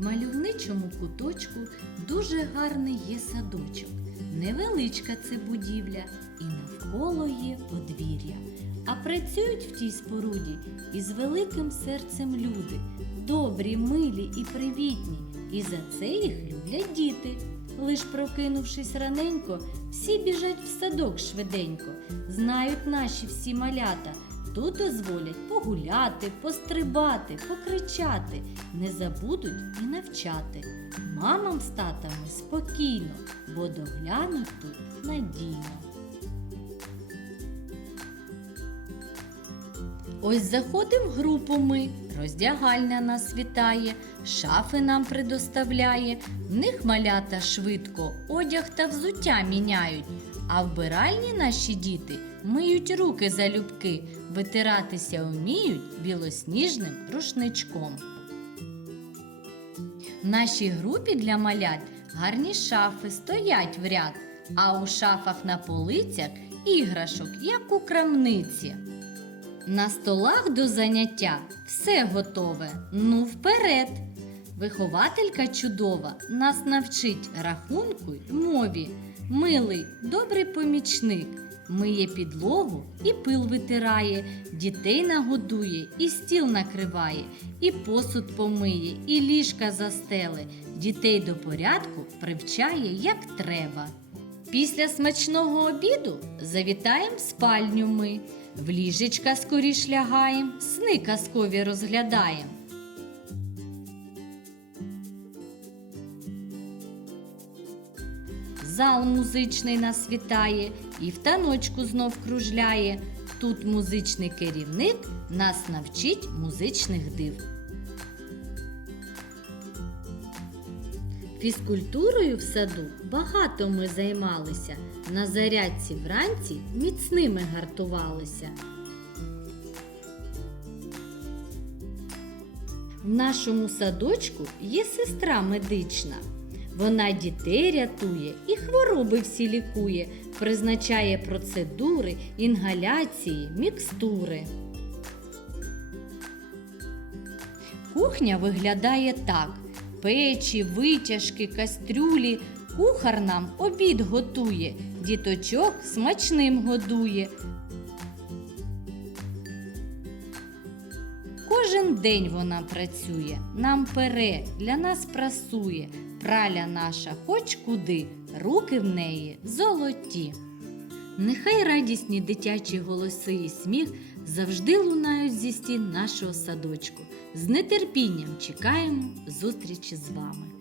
В мальовничому куточку дуже гарний є садочок. Невеличка це будівля, і навколо є подвір'я. А працюють в тій споруді із великим серцем люди, добрі, милі і привітні, і за це їх люблять діти. Лиш прокинувшись раненько, всі біжать в садок швиденько. Знають наші всі малята. Тут дозволять погуляти, пострибати, покричати, не забудуть і навчати. Мамам з татами спокійно, бо доглянуть тут надійно. Ось заходим групу ми, роздягальня нас вітає, шафи нам предоставляє, в них малята швидко одяг та взуття міняють. А вбиральні наші діти миють руки залюбки, витиратися вміють білосніжним рушничком. В нашій групі для малят гарні шафи стоять в ряд, а у шафах на полицях іграшок, як у крамниці. На столах до заняття все готове. Ну вперед! Вихователька чудова нас навчить рахунку й мові. Милий, добрий помічник, миє підлогу і пил витирає, дітей нагодує, і стіл накриває, і посуд помиє, і ліжка застели, дітей до порядку привчає, як треба. Після смачного обіду завітаєм спальню ми, в ліжечка скоріш лягаєм, сни казкові розглядаєм. Зал музичний нас вітає і в таночку знов кружляє. Тут музичний керівник нас навчить музичних див. Фізкультурою в саду багато ми займалися. На зарядці вранці міцними гартувалися. В нашому садочку є сестра медична. Вона дітей рятує і хвороби всі лікує, призначає процедури, інгаляції, мікстури. Кухня виглядає так: печі, витяжки, кастрюлі. Кухар нам обід готує, діточок смачним годує. Кожен день вона працює, нам пере, для нас прасує. Праля наша хоч куди, руки в неї золоті. Нехай радісні дитячі голоси і сміх завжди лунають зі стін нашого садочку. З нетерпінням чекаємо зустрічі з вами.